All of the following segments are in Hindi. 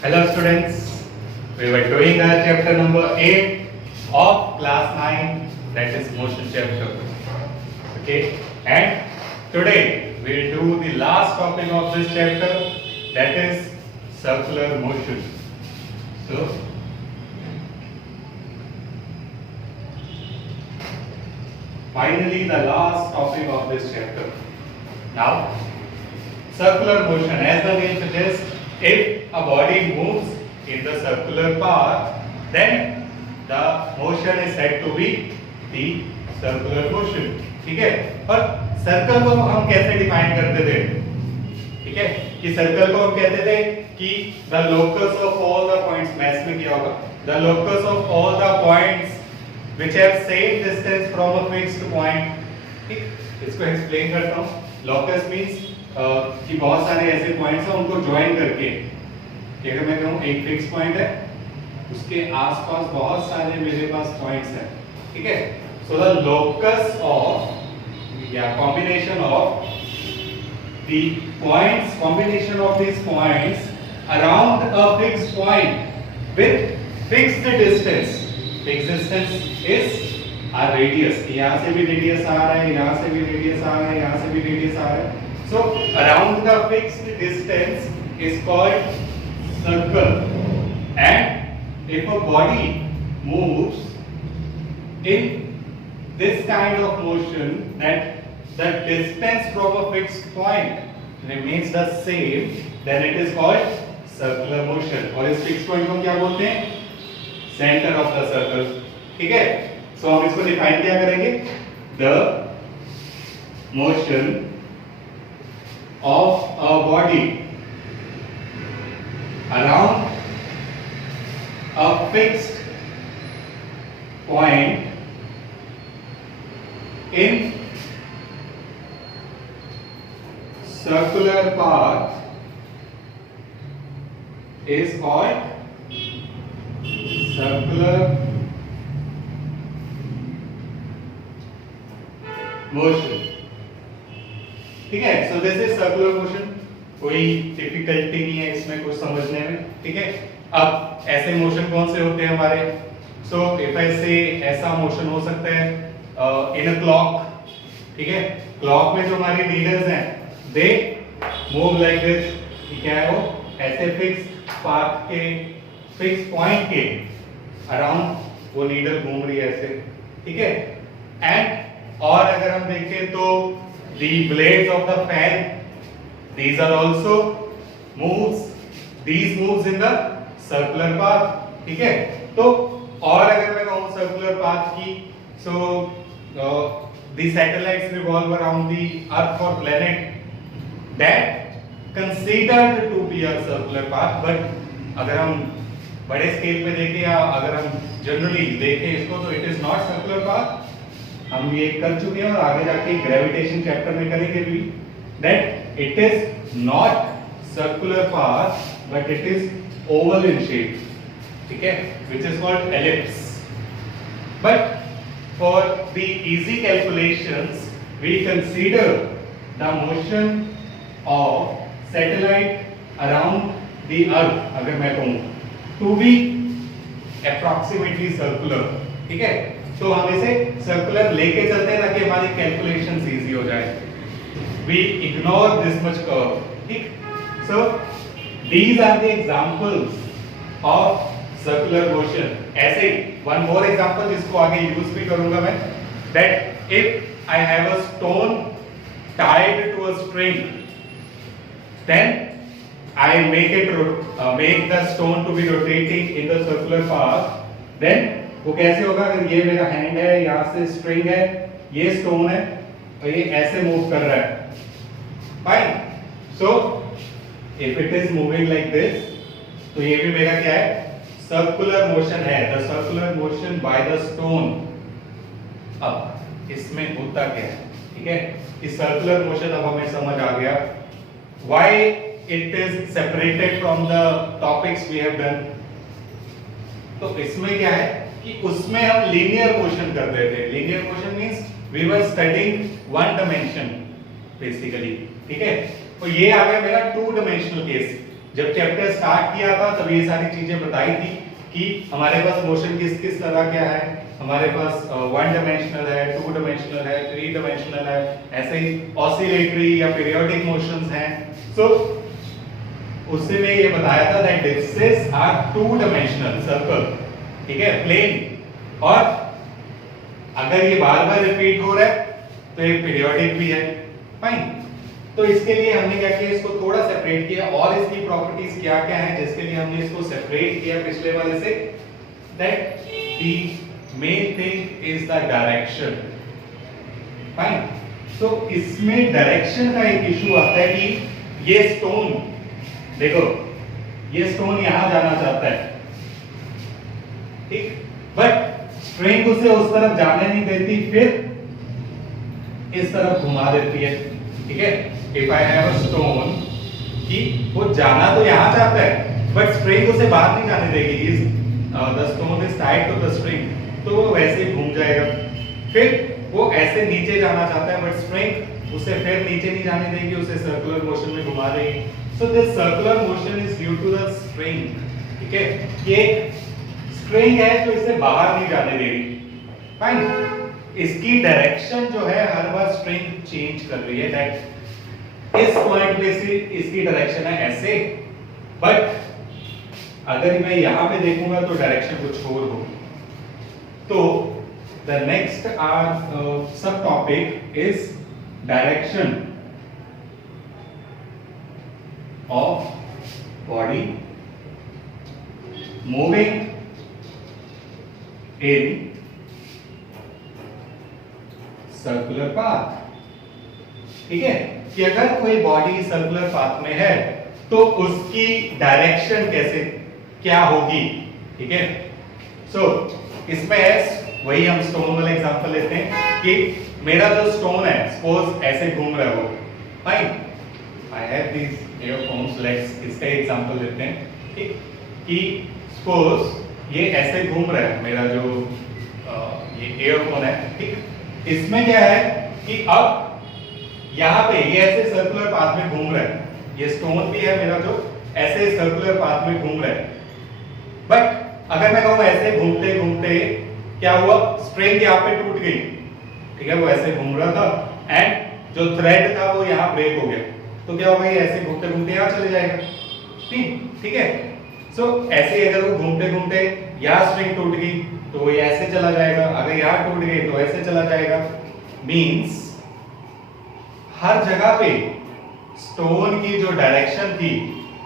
Hello students, we were doing our chapter number 8 of class 9, that is motion chapter. Okay, and today we will do the last topic of this chapter, that is circular motion. So finally the last topic of this chapter. Now circular motion, as the name suggests, if a body moves in the circular path, then the motion is said to be the circular motion. ठीक है, और सर्कल को हम कैसे डिफाइन करते थे? ठीक है, कि सर्कल को हम कहते थे कि the locus of all the points, maths में किया होगा, the locus of all the points which have same distance from a fixed point. ठीक, इसको एक्सप्लेन करता हूँ. Locus means कि बहुत सारे ऐसे पॉइंट्स हैं उनको ज्वाइन करके, अगर मैं कहूँ एक फिक्स पॉइंट है, उसके आसपास बहुत सारे मेरे पास पॉइंट्स हैं. ठीक है, सो द लोकस ऑफ या combination of the points, combination of this points around a fixed point with fixed distance. Fixed distance is a radius. यहाँ से भी रेडियस आ रहा है, यहाँ से भी रेडियस आ रहा है, यहाँ से भी रेडियस आ रहा है. So around the fixed distance is called circle, and if a body moves in this kind of motion, that the distance from a fixed point remains the same, then it is called circular motion. और इस fixed point को क्या बोलते हैं? Center of the circle. ठीक है? So हम इसको define क्या करेंगे? The motion of a body around a fixed point in circular path is called circular motion. ठीक है, so this is circular motion. कोई डिफिकल्टी नहीं है इसमें कुछ समझने में. ठीक है, अब ऐसे मोशन कौन से होते हैं हमारे? सो इफ आई से ऐसा मोशन हो सकता है इन अ क्लॉक. ठीक है, क्लॉक में जो हमारी नीडल्स हैं दे मूव लाइक दिस. क्या है वो? ऐसे फिक्स पाथ के, फिक्स पॉइंट के अराउंड वो नीडल घूम रही है ऐसे. ठीक है, एंड और अगर हम देखें तो the blades of the fan, these are also moves, these moves in the circular path. ठीक है, तो और अगर मैं कहूँ circular path की, so the satellites revolve around the earth or planet that considered to be a circular path. but अगर हम बड़े स्केल पे देखें या अगर हम जनरली देखें इसको, तो it is not circular path. हम ये कर चुके हैं और आगे जाके ग्रेविटेशन चैप्टर में करेंगे भी, that it is not circular path but it is oval in shape. ठीक है, which is called ellipse. But for the easy calculations we consider the motion of satellite around the earth, अगर मैं कहूं, टू बी अप्रॉक्सीमेटली सर्कुलर. ठीक है, तो हम इसे सर्कुलर लेके चलते हैं ताकि हमारी कैलकुलेशंस इजी हो जाए. We ignore this much curve. ठीक, so these are the examples of circular motion. ऐसे वन मोर एग्जांपल जिसको आगे यूज भी करूंगा मैं, that if I have a stone tied to a string, then I make the stone to be rotating in the circular path. Then वो कैसे होगा? अगर ये मेरा हैंड है, यहाँ से स्ट्रिंग है, ये स्टोन है और ये ऐसे मूव कर रहा है. Fine. So if it is moving like this, तो ये भी मेरा क्या है? सर्कुलर मोशन है. The circular motion by the stone. अब इसमें होता क्या है? ठीक है, कि सर्कुलर मोशन अब हमें समझ आ गया. Why it is separated from the topics we have done. तो इसमें क्या है कि उसमें हम लीनियर मोशन करते थे. Linear motion means we were studying one dimension basically. ठीक है, तो ये आ गया मेरा टू डायमेंशनल केस. जब चैप्टर स्टार्ट किया था तब ये सारी चीजें बताई थी कि हमारे पास मोशन किस किस तरह क्या है, हमारे पास 1 डायमेंशनल है, 2 डायमेंशनल है, 3 डायमेंशनल है, ऐसे ही ऑसिलेटरी या पीरियोडिक मोशंस हैं। सो उससे मैं ये बताया था that disc are 2 dimensional circle, ठीक है, प्लेन, और अगर ये बार बार रिपीट हो रहा है तो ये पीरियोडिक भी है, फाइन। तो इसके लिए हमने क्या किया, इसको थोड़ा सेपरेट किया, और इसकी प्रॉपर्टीज क्या क्या है जिसके लिए हमने इसको सेपरेट किया पिछले वाले से, that the main thing is the direction, fine. तो इसमें डायरेक्शन का एक इशू आता है कि ये स्टोन, देखो ये स्टोन यहां जाना चाहता है, ठीक, बट स्ट्रिंग उसे उस तरफ जाने नहीं देती, फिर इस तरफ घुमा देती है, ठीक है। If I have a stone कि वो जाना तो यहां चाहता है बट स्ट्रिंग उसे बाहर नहीं जाने देगी, is the stone is tied to the string, तो वो वैसे ही घूम जाएगा। फिर वो ऐसे नीचे जाना चाहता है बट स्ट्रिंग उसे फिर नीचे नहीं जाने देगी, उसे सर्कुलर मोशन में घुमा देगी। So this circular motion is due to the string, ठीक है। ये स्ट्रिंग है जो इसे बाहर नहीं जाने दे रही, फाइन। इसकी डायरेक्शन जो है हर बार स्ट्रिंग चेंज कर रही है, दैट इस पॉइंट पे से इसकी डायरेक्शन है ऐसे, बट अगर मैं यहां पे देखूंगा तो डायरेक्शन कुछ और होगी। तो द नेक्स्ट आर सब topic is direction of body moving in circular path, ठीक है, कि अगर कोई बॉडी सर्कुलर पाथ में है तो उसकी डायरेक्शन कैसे क्या होगी, ठीक है। सो इसमें है, वही हम स्टोन वाला एग्जांपल लेते हैं कि मेरा जो स्टोन है सपोज ऐसे घूम रहा है वो, fine, I have this earphones, let's इसका एग्जांपल लेते हैं, ठीक, कि सपोज ये ऐसे घूम रहा है मेरा जो ये ईयरफोन है, ठीक। इसमें क्या है कि अब यहाँ पे ये ऐसे सर्कुलर पाथ में घूम रहा है, ये स्टोन भी है मेरा जो ऐसे सर्कुलर पाथ में घूम रहा है, बट अगर मैं कहूँ ऐसे घूमते घूमते क्या हुआ, स्ट्रिंग यहाँ पे टूट गई, ठीक है, वो ऐसे घूम रहा था एंड जो थ्रेड था वो यहाँ ब्रेक हो गया, तो क्या होगा, ये ऐसे घूमते घूमते यहाँ चले जाएगा, ठीक है। सो ऐसे अगर वो घूमते घूमते यहाँ स्ट्रिंग टूट गई तो वो ऐसे चला जाएगा, अगर यहाँ टूट गई तो ऐसे चला जाएगा, मींस हर जगह पे स्टोन की जो डायरेक्शन थी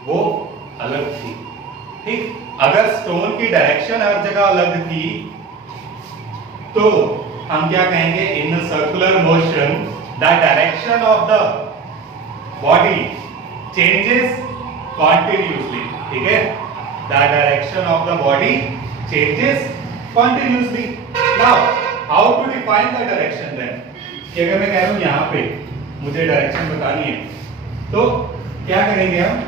वो अलग थी, ठीक। अगर स्टोन की डायरेक्शन हर जगह अलग थी तो हम क्या कहेंगे, in circular motion the direction of the body changes continuously, ठीक है, the direction of the body changes continuously. Now how to define the direction then, कि अगर मैं कह रहा हूं यहां पे मुझे डायरेक्शन बतानी है तो क्या करेंगे हम,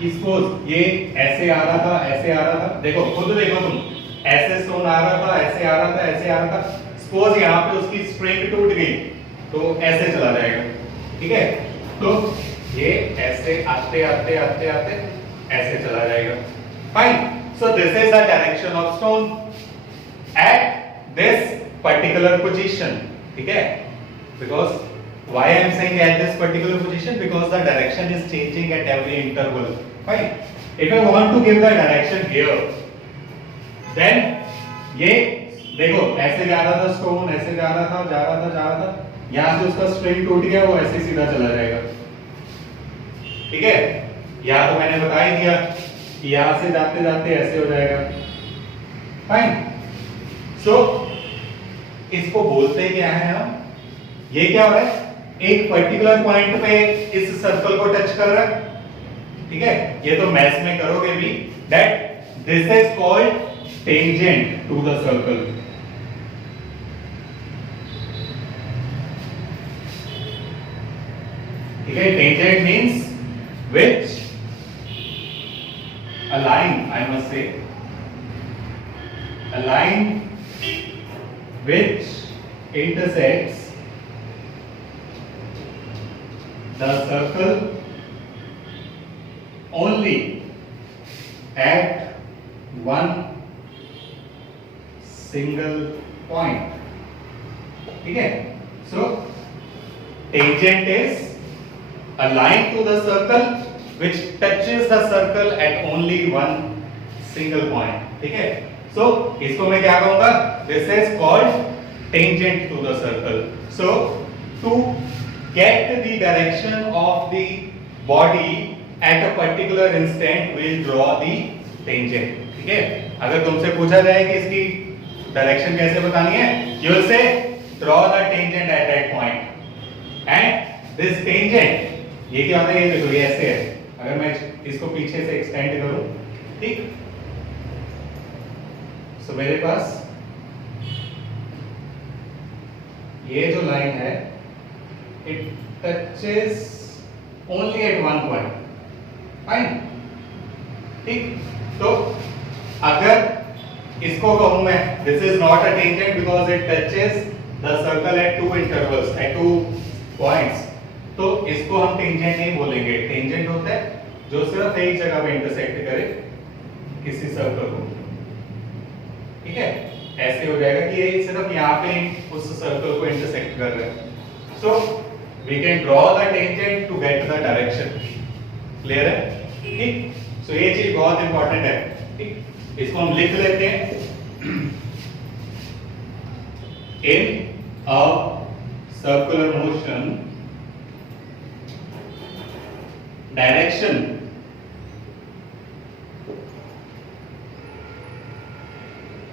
सपोज ये ऐसे आ रहा था, ऐसे आ रहा था, देखो खुद देखो तुम, ऐसे स्टोन आ रहा था, ऐसे आ रहा था, ऐसे आ रहा था, सपोज यहाँ पे उसकी स्ट्रिंग टूट गई तो ऐसे चला जाएगा, ठीक है। तो ये ऐसे आते आते आते आते ऐसे चला जाएगा, fine. So this is the direction of stone at this particular position, ठीक है, because why I am saying at this particular position, because the direction is changing at every interval, fine. If I want to give the direction here, then ये देखो ऐसे जा रहा था स्टोन, ऐसे जा रहा था, जा रहा था, जा रहा था, यहां से उसका स्ट्रिंग टूट गया, वो ऐसे सीधा चला जाएगा, ठीक है। या तो मैंने बता ही दिया कि यहां से जाते जाते ऐसे हो जाएगा, फाइन। सो इसको बोलते क्या है हम, ये क्या हो रहा है, एक पर्टिकुलर पॉइंट पे इस सर्कल को टच कर रहा है, ठीक है। ये तो मैथ्स में करोगे भी, that this is called tangent to the circle, ठीक है। Tangent means which a line, I must say, a line which intersects the circle only at one single point. ठीक है? So tangent is a line to the circle which touches the circle at only one single point. ठीक है? So इसको मैं क्या कहूँगा? This is called tangent to the circle. So to get the direction of the body at a particular instant, we'll draw the tangent. ठीक है? अगर तुमसे पूछा जाए कि इसकी डायरेक्शन कैसे बतानी है, you will say draw the tangent at that point. And this tangent, ये क्या होता है? ये देखो, ये ऐसे है. अगर मैं इसको पीछे से एक्सटेंड करूं, ठीक? So मेरे पास ये जो लाइन है, it touches only at one point. Fine? ठीक? तो अगर इसको कहूं मैं, this is not a tangent because it touches the circle at two intervals, at two points. तो इसको हम टेंजेंट नहीं बोलेंगे. टेंजेंट होता है जो सिर्फ एक जगह पे इंटरसेक्ट करे किसी सर्कल को. ठीक है? ऐसे हो जाएगा कि ये सिर्फ यहाँ पे उस सर्कल को इंटरसेक्ट कर रहा है. So we can draw the tangent to get the direction. Clear है? ठीक? सो ये चीज बहुत इंपॉर्टेंट है. ठीक? इसको हम लिख लेते हैं. In a circular motion,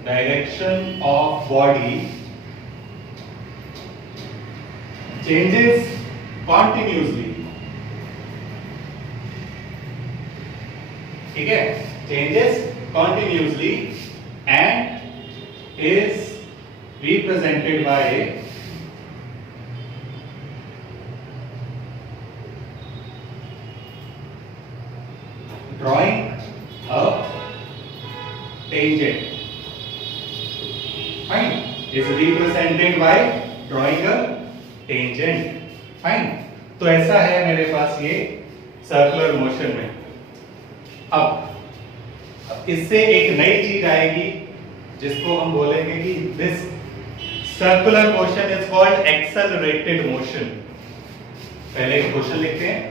direction of body changes continuously. ठीक है? Changes continuously and is represented by drawing a tangent. Fine. Is represented by drawing a tangent. Fine. तो ऐसा है मेरे पास ये सर्कुलर मोशन में. अब इससे एक नई चीज आएगी जिसको हम बोलेंगे कि this circular motion is called accelerated motion. पहले एक क्वेश्चन लिखते हैं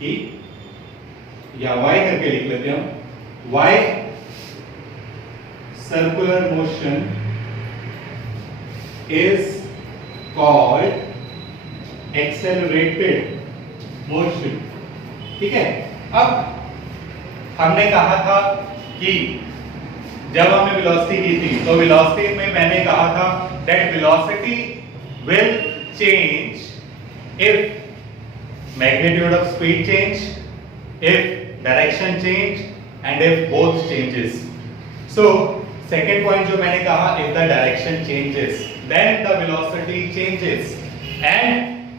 कि, या y करके लिख लेते हैं. y circular motion is called accelerated motion. ठीक है? अब हमने कहा था कि जब हमने वेलोसिटी की थी तो वेलोसिटी में मैंने कहा था that velocity will change if magnitude of speed change, if direction change and if both changes. So second point जो मैंने कहा, if the direction changes then the velocity changes and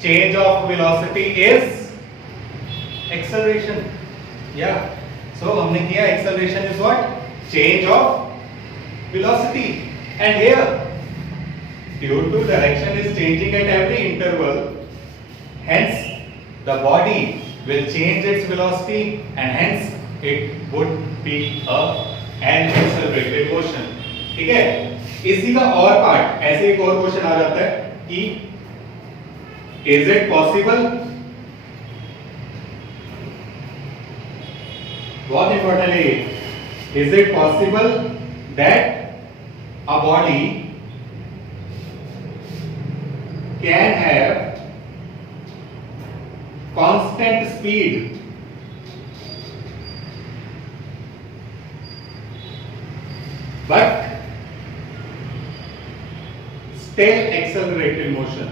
change of velocity is acceleration. Yeah, so हमने किया acceleration is what? Change of velocity. And here due to direction is changing at every interval, hence the body will change its velocity and hence it would be an accelerated motion. ठीक है? इसी का और पार्ट, ऐसे एक और क्वेश्चन आ जाता है कि इज इट पॉसिबल, बहुत इंपॉर्टेंट है ये, is it possible that a body can have constant speed but still accelerated motion.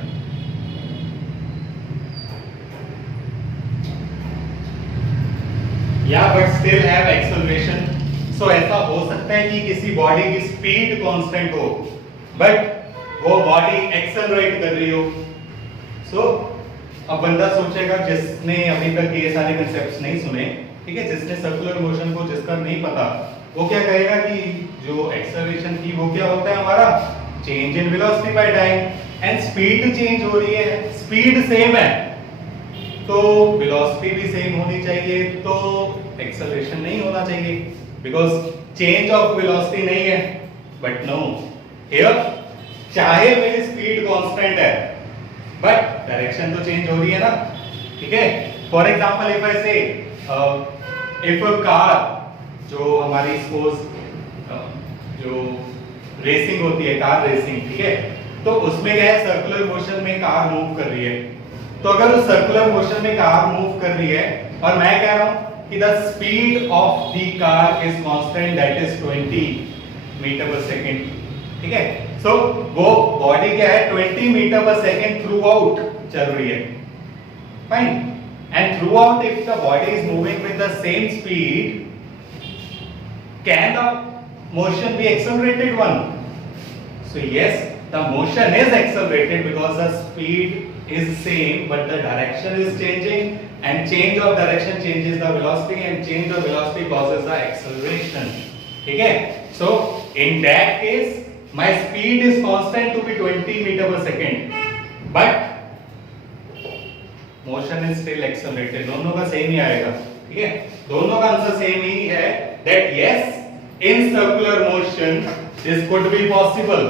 Yeah, but still have acceleration. So ऐसा हो सकता है कि किसी बॉडी की स्पीड कांस्टेंट हो बट वो बॉडी एक्सेलरेट कर रही हो. So अब बंदा सोचेगा, जिसने अभी तक ये सारे कंसेप्ट्स नहीं सुने, ठीक है, जिसने सर्कुलर मोशन को जिसका नहीं पता, वो क्या कहेगा कि जो एक्सेलरेशन की वो क्या होता है हमारा change in velocity by time, and speed change हो रही है, स्पीड सेम है तो वेलोसिटी भी सेम होनी चाहिए, तो एक्सेलरेशन नहीं होना चाहिए, बिकॉज चेंज ऑफ वेलोसिटी नहीं है। बट नो, हियर चाहे मेरी स्पीड कांस्टेंट है बट डायरेक्शन तो चेंज हो रही है ना, ठीक है। फॉर एग्जांपल इफ आई से इफ अ कार, जो हमारी सपोज जो रेसिंग होती है, कार रेसिंग, ठीक है, तो उसमें क्या है, सर्कुलर मोशन में कार मूव कर रही है। तो अगर उस सर्कुलर मोशन में कार मूव कर रही है और मैं कह रहा हूं कि the speed of the car is constant, that is 20 metre per second, ठीक है। सो वो बॉडी क्या है, 20 metre per second through out चल रही है, fine. And through out if the body is moving with the same speed, can the motion be accelerated one? So yes, the motion is accelerated because the speed is same but the direction is changing, and change of direction changes the velocity, and change of velocity causes the acceleration, ठीक है। So in that case my speed is constant to be 20 meter per second but motion is still accelerated। दोनों का सेम ही आएगा, ठीक है, दोनों का आंसर सेम ही है, that yes, in circular motion this could be possible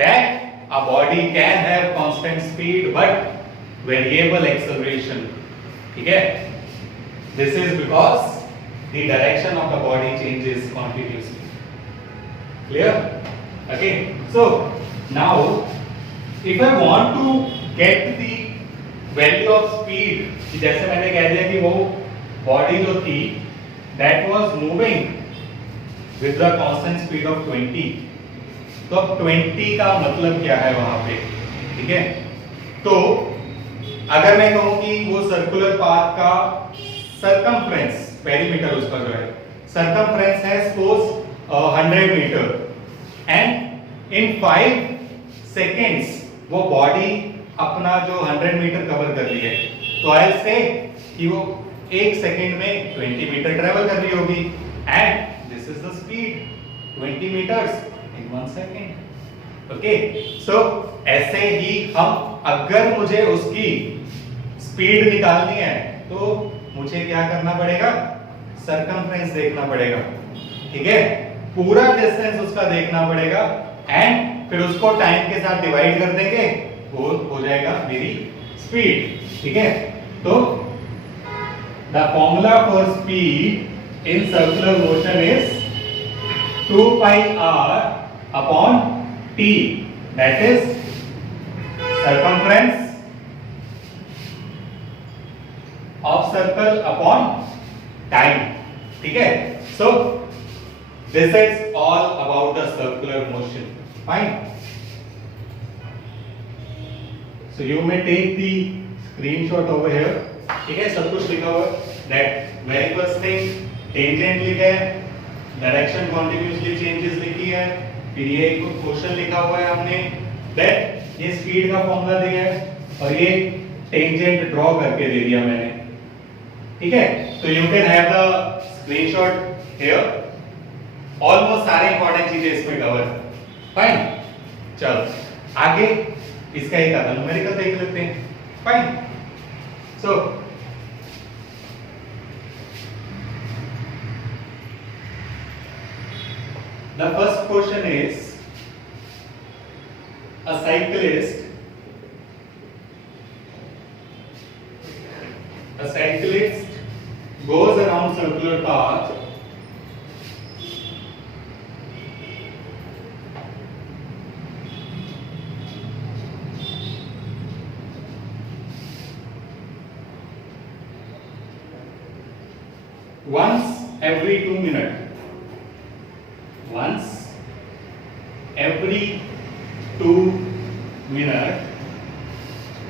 that a body can have constant speed but variable acceleration, ठीक है। This is because the direction of the body changes continuously, clear? Okay, so now if I want to get the value of speed, जैसे मैंने कह दिया कि वो बॉडी जो थी that was moving with the constant speed of 20, तो अब 20 का मतलब क्या है वहां पे, ठीक है। तो अगर मैं कहूं कि वो सर्कुलर पाथ का सरकमफ्रेंस, पेरीमीटर उसका जो है, सरकमफ्रेंस है suppose 100 metre, and in 5 seconds वो बॉडी अपना जो 100 मीटर कवर कर रही है, तो आई से कि वो 1 सेकेंड में 20 मीटर ट्रेवल कर रही होगी, and this is the speed 20 meters in 1 second, okay। so ऐसे ही हम, अगर मुझे उसकी स्पीड निकालनी है तो मुझे क्या करना पड़ेगा, सरकमफ्रेंस देखना पड़ेगा, ठीक है, पूरा डिस्टेंस उसका देखना पड़ेगा, एंड फिर उसको टाइम के साथ डिवाइड कर देंगे, वो हो जाएगा मेरी स्पीड, ठीक है। तो the formula for speed in circular motion is 2 pi r upon t, that is circumference of circle upon time, ठीक है। So this is all about the circular motion, fine। So you may take the screenshot over here, ठीक है, सब कुछ लिखा हुआ है, that very first thing tangent लिखा है, डायरेक्शन कॉन्टिन्यूअसली चेंजेस लिखी है, फिर ये एक क्वेश्चन लिखा हुआ है हमने, दैट ये स्पीड का फॉर्मूला दिया है और ये टेंजेंट ड्रॉ करके दे दिया मैंने, ठीक है। तो you can have the screenshot here, almost सारे इंपॉर्टेंट चीजें इसमें कवर है, फाइन। चलो आगे इसका एक आधा न्यूमेरिकल देख लेते हैं, fine. So the first question is, a cyclist goes around circular path once every 2 minutes, once every 2 minutes,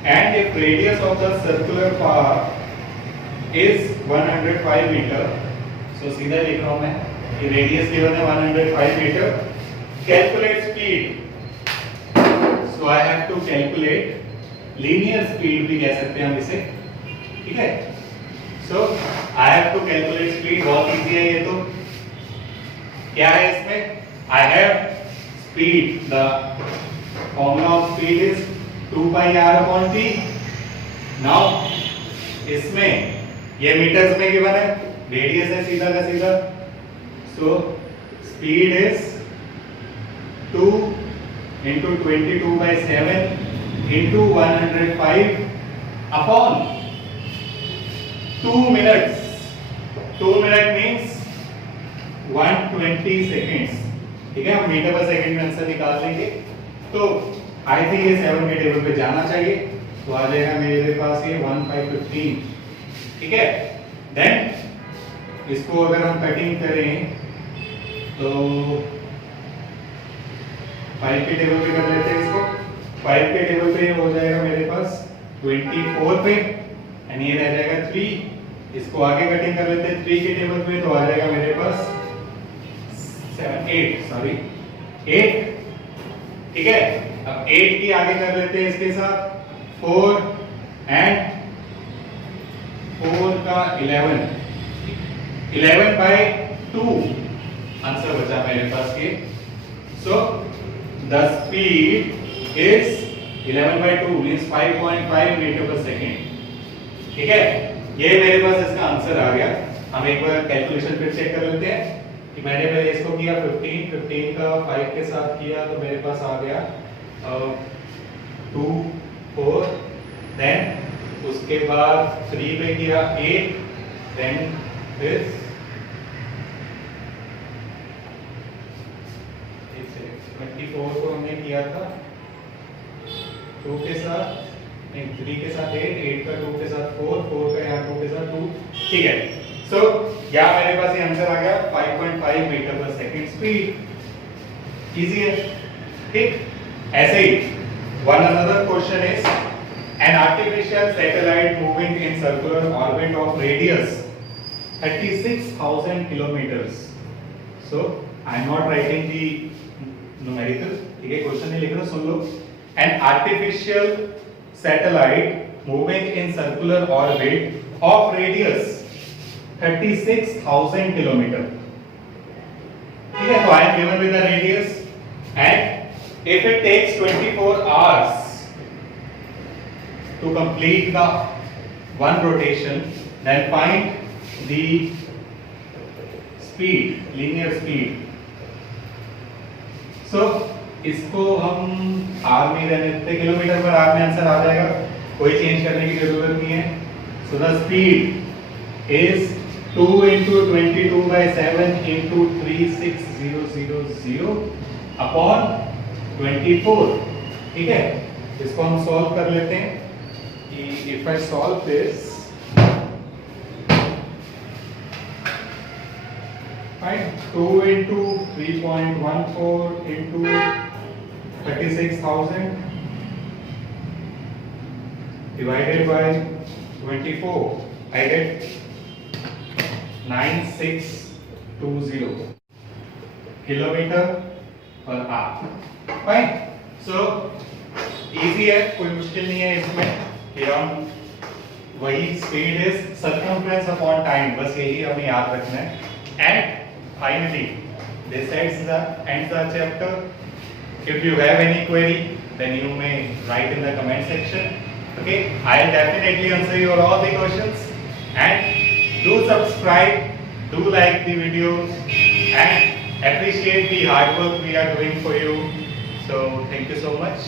and if radius of the circular path is 105 meter, so सीधा लिख रहा हूं मैं कि रेडियस गिवन है 105 metre, calculate speed, so I have to calculate linear speed भी कह सकते हैं हम इसे, ठीक है। So I have to calculate speed, बहुत इजी है ये, तो क्या है इसमें, I have speed, the formula of speed is 2 pi r upon t. Now इसमें ये मीटर्स में गिवन है, रेडियस है सीधा का सीधा, so speed is 2 into 22/7 into 105 upon 2 minutes. 2 minute means 120 seconds. ठीक है, हम मीटर पर सेकंड में आंसर निकाल लेंगे। तो आई थिंक ये 7 के टेबल पे जाना चाहिए, तो आ जाएगा मेरे पास ये 1515। ठीक है, देन इसको अगर हम कटिंग करें तो 5 के टेबल पे कर लेते हैं इसको। 5 के टेबल पे हो जाएगा मेरे पास 24 पे एंड ये रह जाएगा 3। इसको आगे कटिंग कर लेते हैं 3 के टेबल पे, तो आ जाएगा मेरे पास 8। ठीक है, अब 8 की आगे कर लेते हैं इसके साथ 4 एंड 4 का 11/2 आंसर बचा मेरे पास के। So the speed is 11/2 means 5.5 metre per second. ठीक है, ये मेरे पास इसका आंसर आ गया। हम एक बार कैलकुलेशन फिर चेक कर लेते हैं कि मैंने पहले इसको किया 15 का 5 के साथ किया, तो मेरे पास आ गया 2 4, देन उसके बाद 3 पे किया 8, देन फिर 24 को हमने किया था 2 के साथ, नहीं 3 के साथ 8 का 2 के साथ 4 का यहाँ 2 के साथ 2। ठीक है, सो यहाँ मेरे पास ये आंसर आ गया 5.5 metre per second speed. Easy है। ठीक, ऐसे ही one another question is an artificial satellite moving in circular orbit of radius 36,000 kilometres. So I am not writing the numerical, ठीक है, क्वेश्चन नहीं लिख रहा, सुन लो। An artificial satellite moving in circular orbit of radius 36,000 kilometer. ठीक है, तो I am given with the radius and if it takes 24 hours to complete the one rotation, then find the speed, linear speed. So इसको हम r में रहने देते, किलोमीटर पर r में आंसर आ जाएगा, कोई चेंज करने की जरूरत नहीं है। So the speed is 2 into 22/7 into 36000 upon 24। ठीक है, इसको हम सॉल्व कर लेते हैं कि if I solve this, find 2 into 3.14 into 36,000 divided by 24, I get 9620 kilometre per hour. Fine, so easy है, कोई मुश्किल नहीं है इसमें कि हम वही speed is circumference upon time, बस यही हमें याद रखना है। And finally this ends the chapter. If you have any query, then you may write in the comment section. Okay, I'll definitely answer your all the questions. And do subscribe, do like the videos, and appreciate the hard work we are doing for you. So thank you so much.